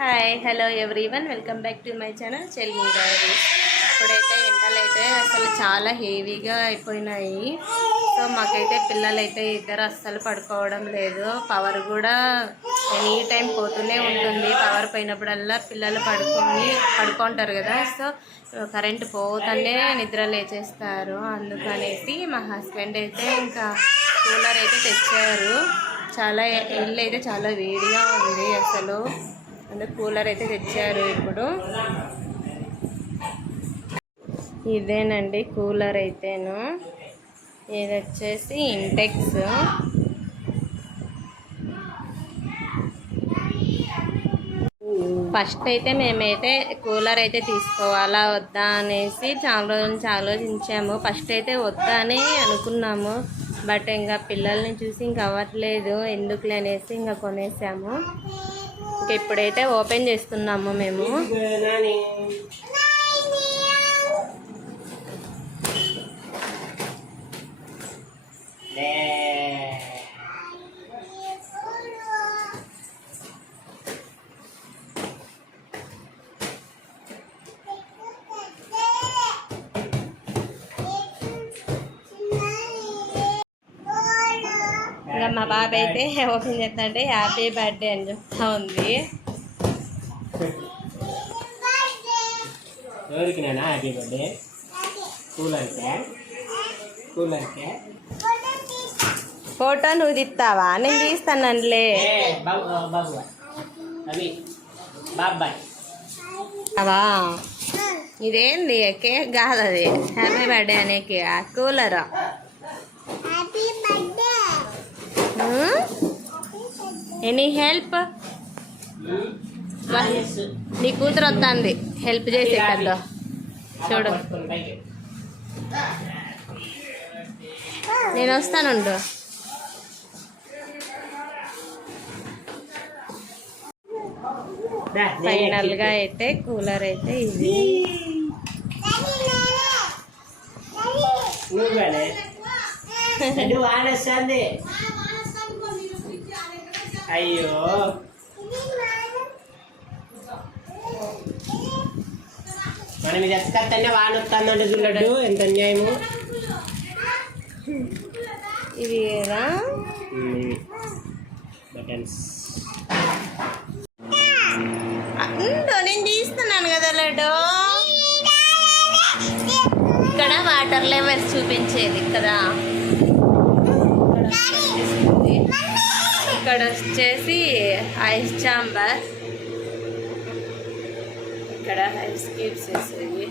Hi hello everyone, welcome back to my channel Chelmi diaries. ఇప్పుడైతే ఎండలైతే అసలు చాలా హెవీగా అయిపోయినాయి. సో మాకైతే పిల్లలైతే ఇద్దరు అస్సలు పడుకోవడం లేదు. పవర్ కూడా ఎనీ టైం పోతూనే ఉంటుంది. పవర్ పోయినప్పుడల్లా పిల్లలు పడుకుంటారు కదా. సో కరెంటు పోతానే నిద్ర లేచేస్తారు. అందుకనేసి మా హస్బెండ్ అయితే ఇంకా కూలర్ అయితే తెచ్చారు. చాలా ఇల్లు అయితే చాలా వేడిగా ఉంది అసలు. అందుకే కూలర్ అయితే తెచ్చారు. ఇప్పుడు ఇదేనండి కూలర్ అయితేను. ఇది వచ్చేసి ఇంటెక్స్. ఫస్ట్ అయితే మేమైతే కూలర్ అయితే తీసుకోవాలా వద్దా అనేసి చాలా రోజుల నుంచి ఆలోచించాము. ఫస్ట్ అయితే వద్దా అని అనుకున్నాము. బట్ ఇంకా పిల్లల్ని చూసి ఇంకా అవ్వట్లేదు ఎందుకులే అనేసి ఇంకా కొనేసాము. ఇంకా ఇప్పుడైతే ఓపెన్ చేస్తున్నాము మేము. ఇంకా మా బాబు అయితే ఓపెన్ చేస్తుంటే హ్యాపీ బర్త్డే అని చెప్తా ఉంది. ఎవరికి నేను హ్యాపీ బర్త్డే? ఫోటో నువ్వు తీస్తావా? నేను తీస్తానులే. అవా ఇదేంది? కేక్ కాదు అది. హ్యాపీ బర్త్డే అనే కేక్. కూలర్. Any help? నీ కూతురు వస్తుంది హెల్ప్ చేసే కదా. చూడు నేను వస్తానుండు. ఫైనల్ గా అయితే కూలర్ అయితే ఇది. అయ్యో మనం ఇది ఎత్తుకత్తనే వాన వస్తుందంటే చూడడు ఎంత అన్యాయము. ఇది ఏదా బటన్స్ నేను తీస్తున్నాను కదా లడ్డు. ఇక్కడ వాటర్ లెవెల్స్ చూపించేది కదా. ఇక్కడ వచ్చేసి ఐస్ చాంబర్. ఇక్కడ ఐస్ క్యూబ్స్ వేసేవి.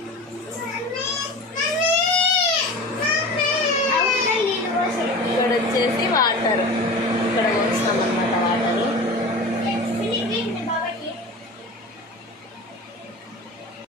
ఇక్కడ వచ్చేసి వాటర్.